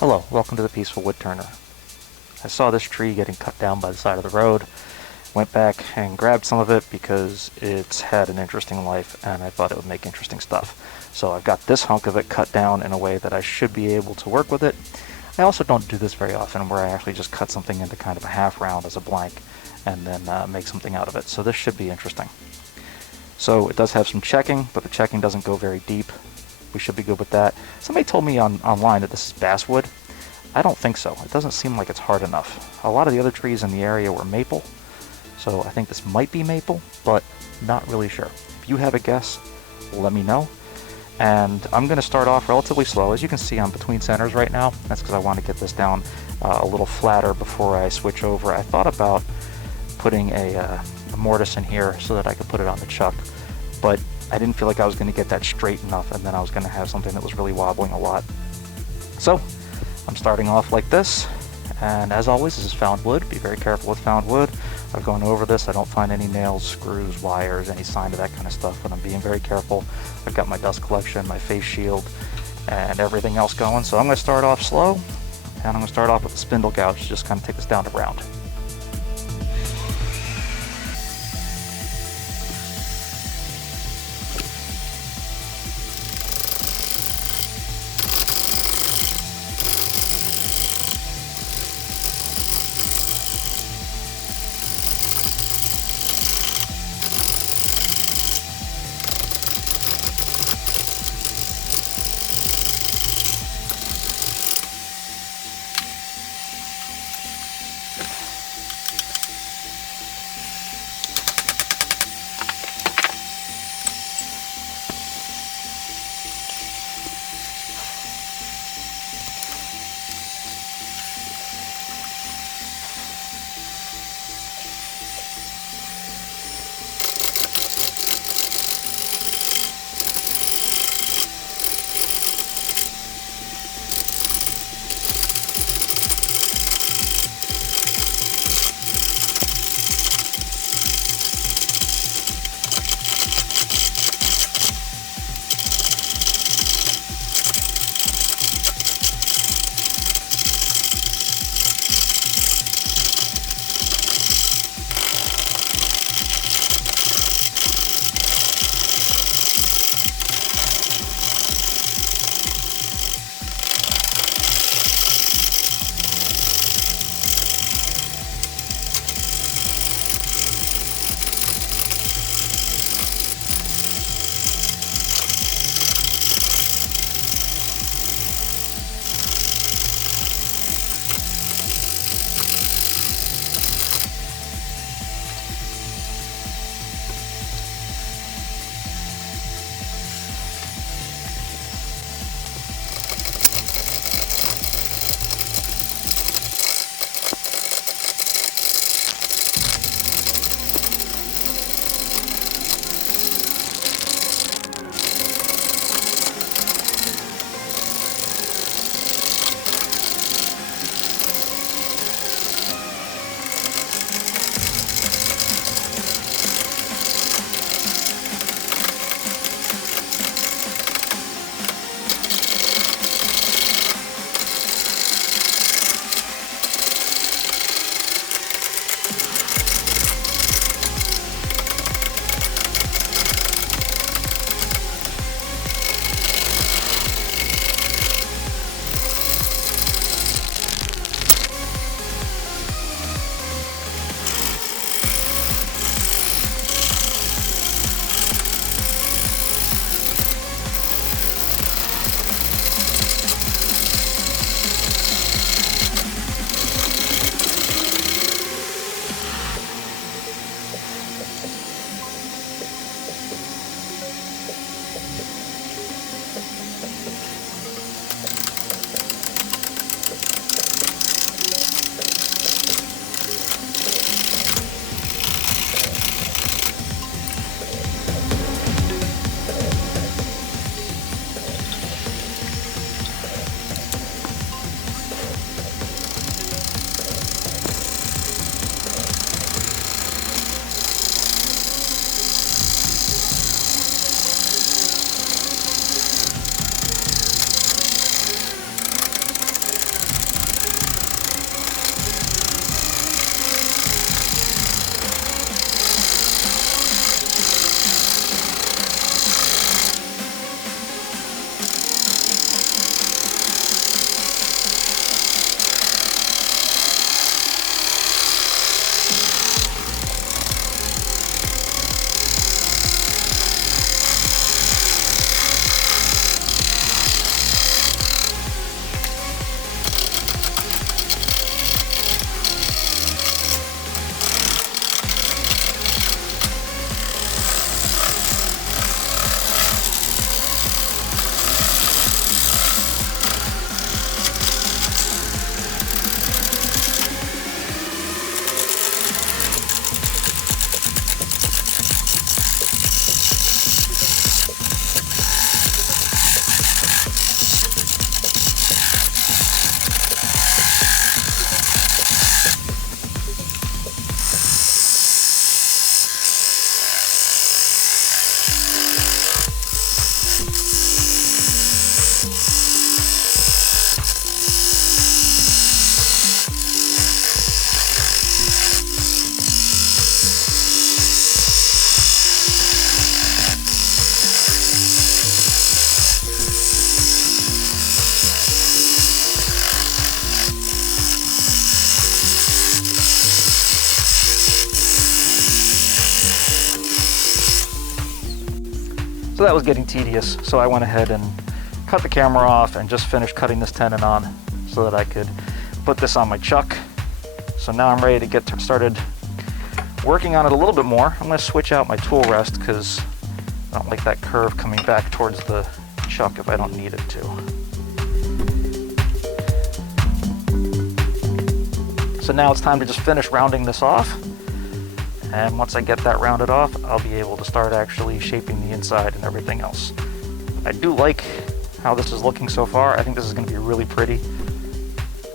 Hello, welcome to the Peaceful Woodturner. I saw this tree getting cut down by the side of the road, went back and grabbed some of it because it's had an interesting life and I thought it would make interesting stuff. So I've got this hunk of it cut down in a way that I should be able to work with it. I also don't do this very often where I actually just cut something into kind of a half round as a blank and then make something out of it. So this should be interesting. So it does have some checking, but the checking doesn't go very deep. We should be good with that. Somebody told me online that this is basswood. I don't think so. It doesn't seem like it's hard enough. A lot of the other trees in the area were maple, so I think this might be maple, but not really sure. If you have a guess, let me know. And I'm going to start off relatively slow. As you can see, I'm between centers right now. That's because I want to get this down a little flatter before I switch over. I thought about putting a mortise in here so that I could put it on the chuck, but I didn't feel like I was going to get that straight enough, and then I was going to have something that was really wobbling a lot. So I'm starting off like this, and as always, this is found wood. Be very careful with found wood. I've gone over this. I don't find any nails, screws, wires, any sign of that kind of stuff, but I'm being very careful. I've got my dust collection, my face shield, and everything else going. So I'm going to start off slow, and I'm going to start off with the spindle gouge, just kind of take this down to round. So that was getting tedious, so I went ahead and cut the camera off and just finished cutting this tenon on so that I could put this on my chuck. So now I'm ready to get started working on it a little bit more. I'm going to switch out my tool rest because I don't like that curve coming back towards the chuck if I don't need it to. So now it's time to just finish rounding this off. And once I get that rounded off, I'll be able to start actually shaping the inside and everything else. I do like how this is looking so far. I think this is going to be really pretty.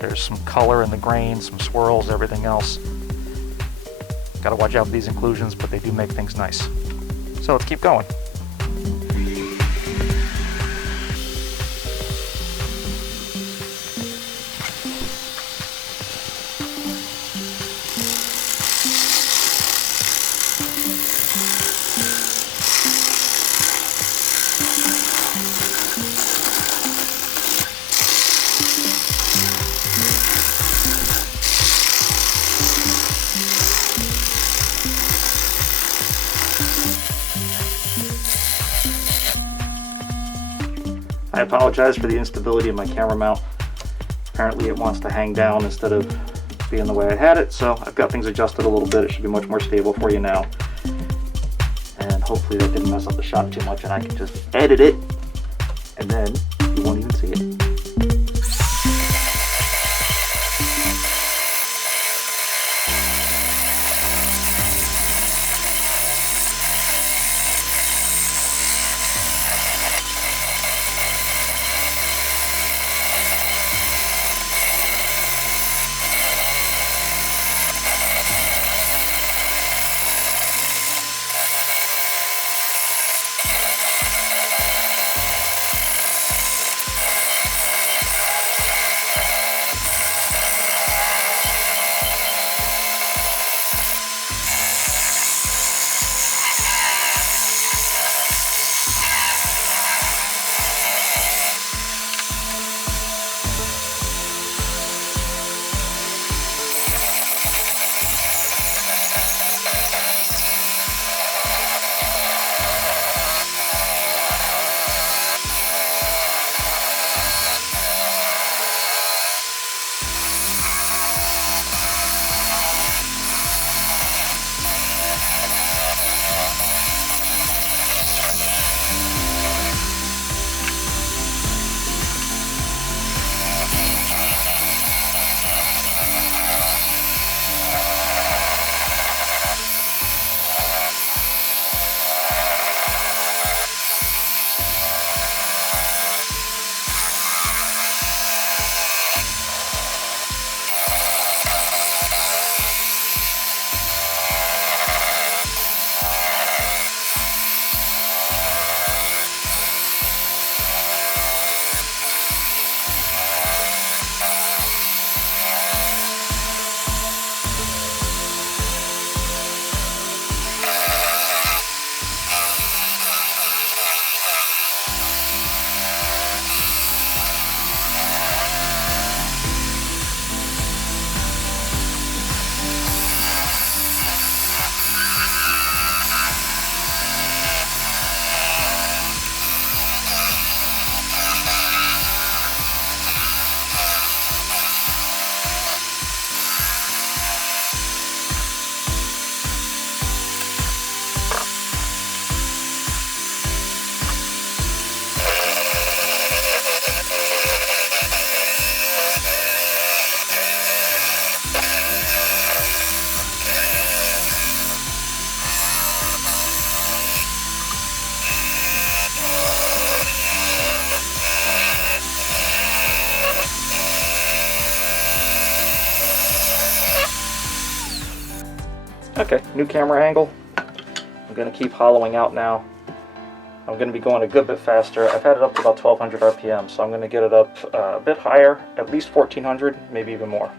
There's some color in the grain, some swirls, everything else. Gotta watch out for these inclusions, but they do make things nice. So let's keep going. I apologize for the instability of my camera mount. Apparently it wants to hang down instead of being the way I had it, so I've got things adjusted a little bit. It should be much more stable for you now. And hopefully that didn't mess up the shot too much and I can just edit it and then you won't even see it. Okay, new camera angle. I'm going to keep hollowing out now. I'm going to be going a good bit faster. I've had it up to about 1200 RPM, so I'm going to get it up a bit higher, at least 1400, maybe even more.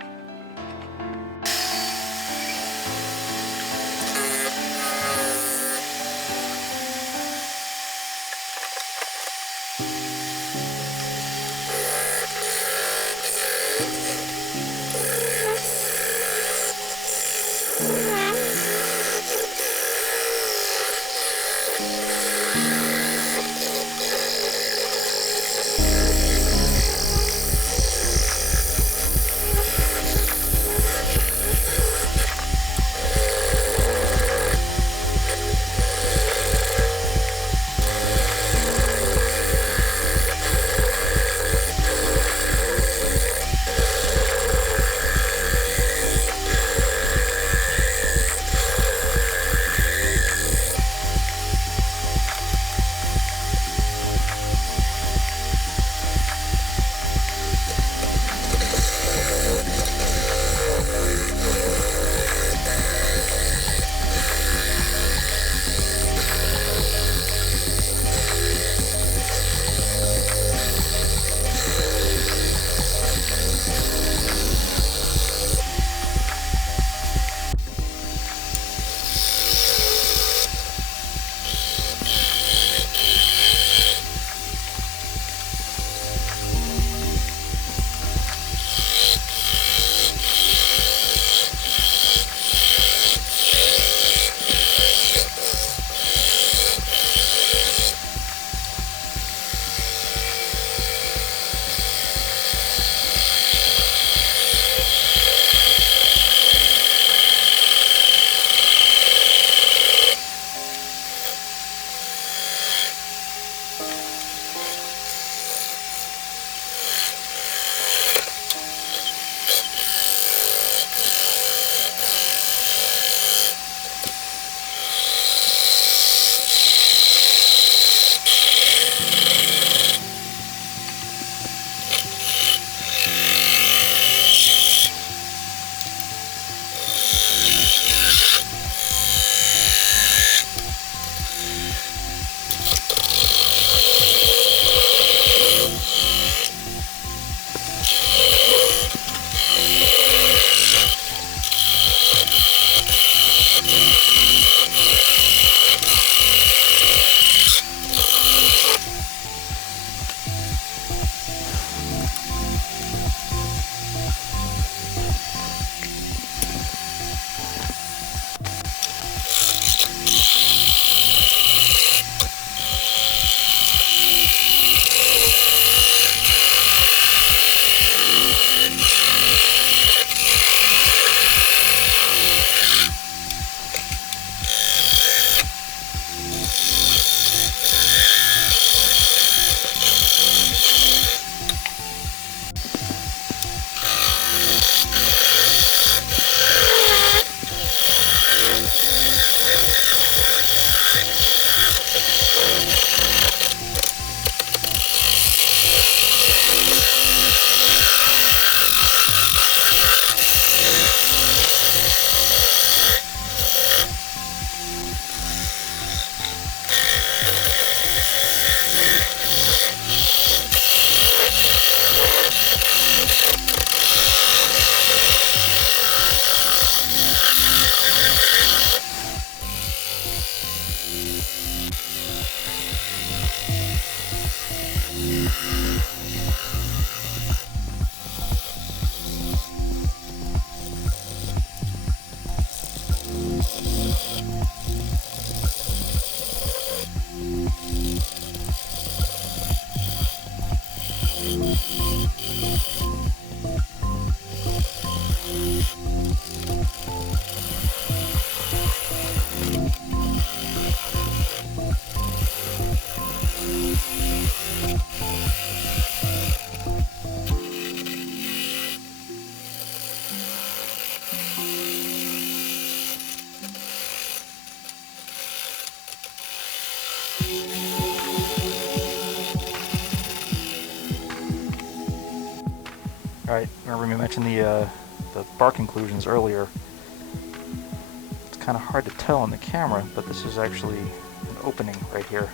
Alright, remember we mentioned the bark inclusions earlier. It's kind of hard to tell on the camera, but this is actually an opening right here,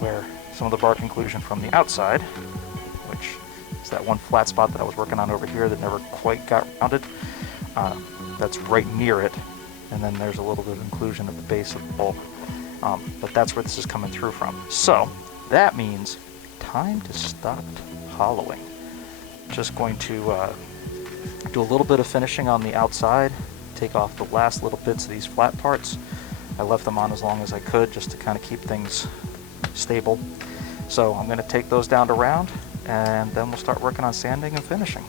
where some of the bark inclusion from the outside, which is that one flat spot that I was working on over here that never quite got rounded, that's right near it, and then there's a little bit of inclusion at the base of the bulb. But that's where this is coming through from. So that means time to stop hollowing. Just going to do a little bit of finishing on the outside, take off the last little bits of these flat parts. I left them on as long as I could just to kind of keep things stable. So I'm going to take those down to round, and then we'll start working on sanding and finishing.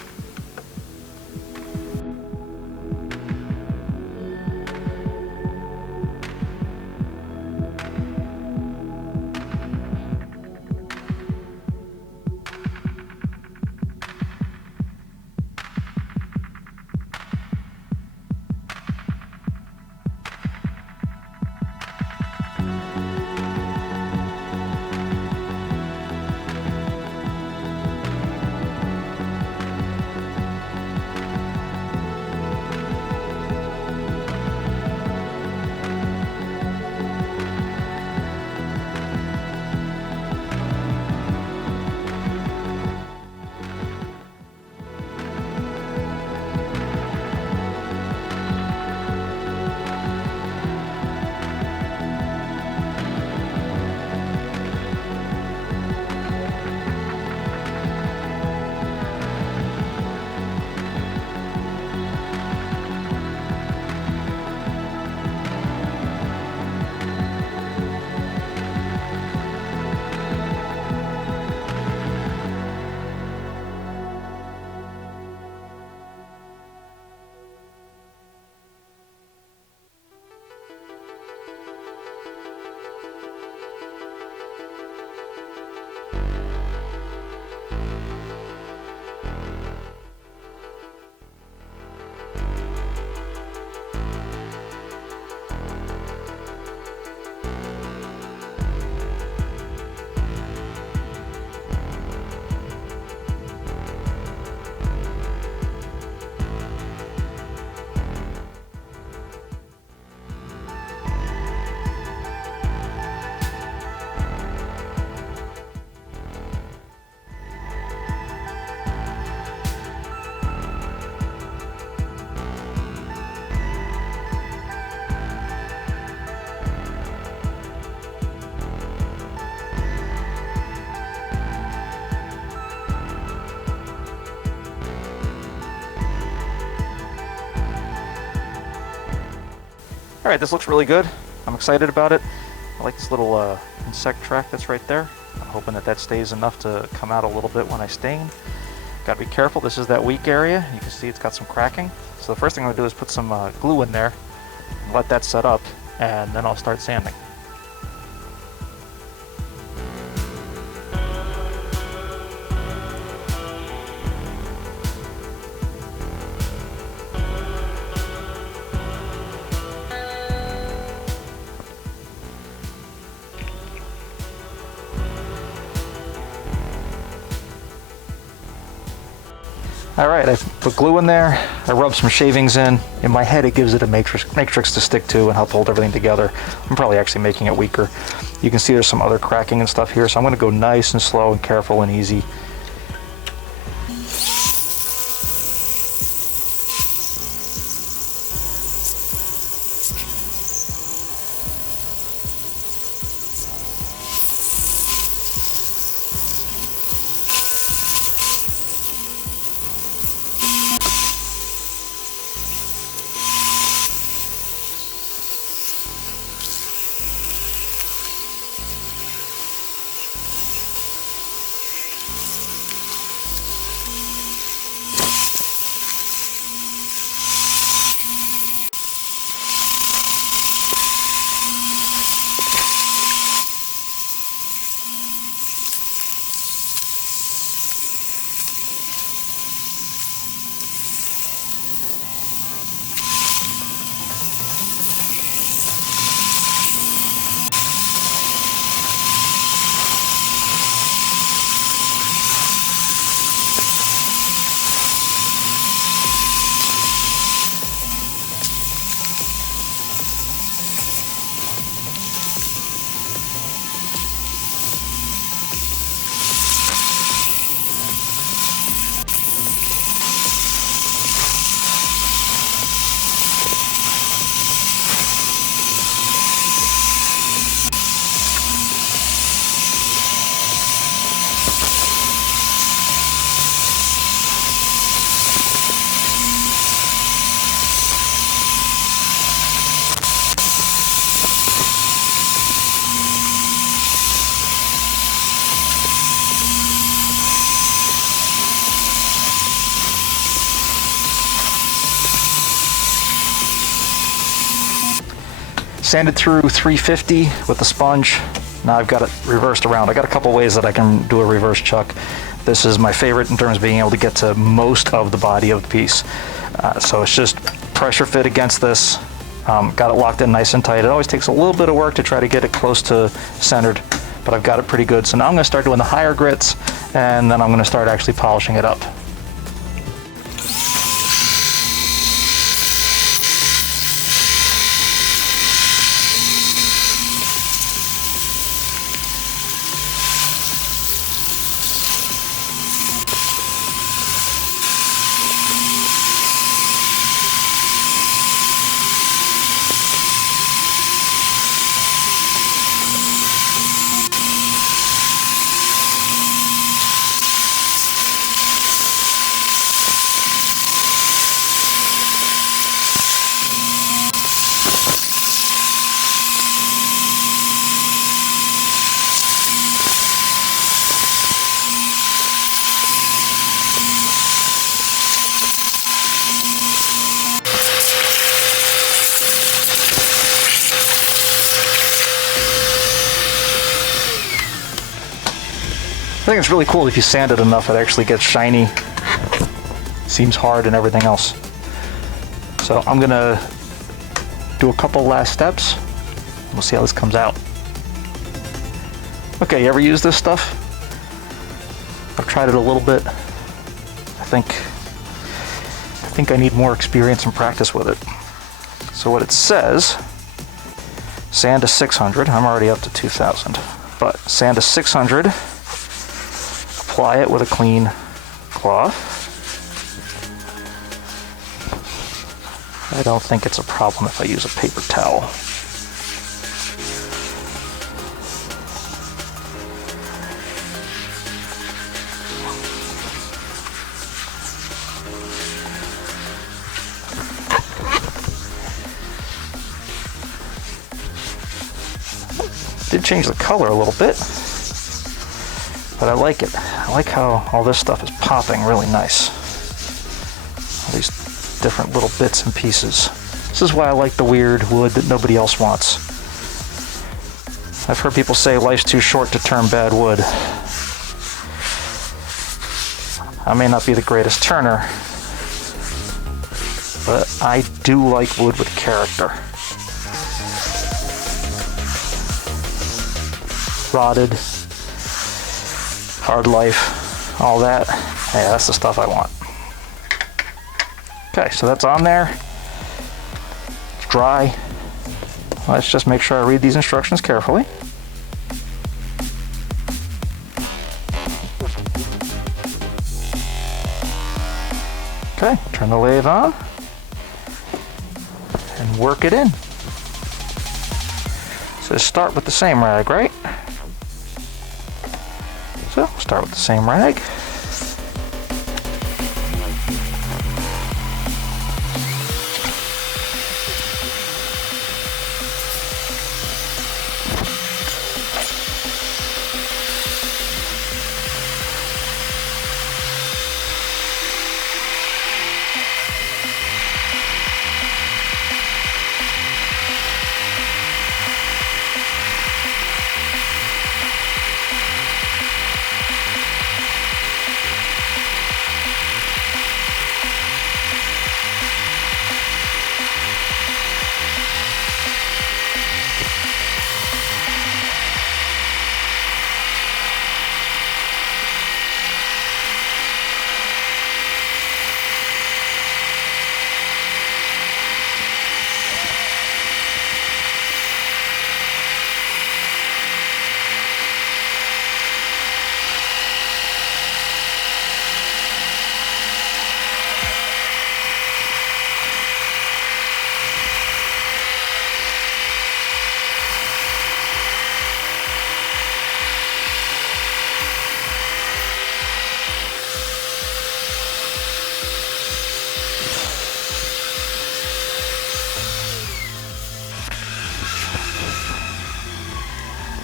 Alright, this looks really good. I'm excited about it. I like this little insect track that's right there. I'm hoping that that stays enough to come out a little bit when I stain. Got to be careful, this is that weak area. You can see it's got some cracking. So the first thing I'm going to do is put some glue in there and let that set up, and then I'll start sanding. Alright, I put glue in there, I rubbed some shavings in. In my head it gives it a matrix to stick to and help hold everything together. I'm probably actually making it weaker. You can see there's some other cracking and stuff here, so I'm going to go nice and slow and careful and easy. Sanded through 350 with the sponge. Now I've got it reversed around. I got a couple ways that I can do a reverse chuck. This is my favorite in terms of being able to get to most of the body of the piece. So it's just pressure fit against this. Got it locked in nice and tight. It always takes a little bit of work to try to get it close to centered, but I've got it pretty good. So now I'm going to start doing the higher grits, and then I'm going to start actually polishing it up. I think it's really cool if you sand it enough, it actually gets shiny, seems hard and everything else. So I'm gonna do a couple last steps. We'll see how this comes out. Okay, you ever use this stuff? I've tried it a little bit. I think I need more experience and practice with it. So what it says, sand to 600. I'm already up to 2000, but sand to 600. Apply it with a clean cloth. I don't think it's a problem if I use a paper towel. Did change the color a little bit, but I like it. I like how all this stuff is popping really nice. All these different little bits and pieces. This is why I like the weird wood that nobody else wants. I've heard people say life's too short to turn bad wood. I may not be the greatest turner, but I do like wood with character. Rotted, hard life, all that. Yeah, that's the stuff I want. Okay, so that's on there. It's dry. Let's just make sure I read these instructions carefully. Okay, turn the lathe on and work it in. So start with the same rag, right? So start with the same rag.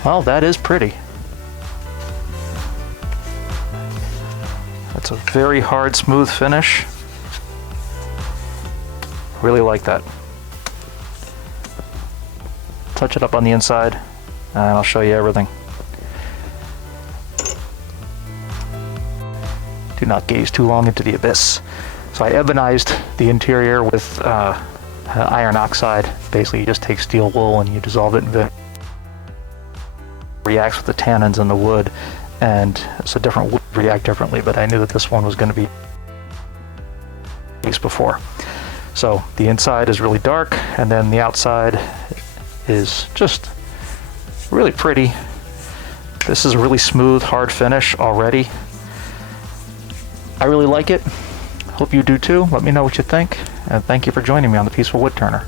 Well, that is pretty. That's a very hard, smooth finish. Really like that. touch it up on the inside, and I'll show you everything. Do not gaze too long into the abyss. So I ebonized the interior with iron oxide. Basically, you just take steel wool and you dissolve it in vinegar. Reacts with the tannins in the wood, and so different wood react differently, but I knew that this one was going to be before. So the inside is really dark, and then the outside is just really pretty. This is a really smooth, hard finish already. I really like it. Hope you do too. Let me know what you think, and thank you for joining me on The Peaceful Woodturner.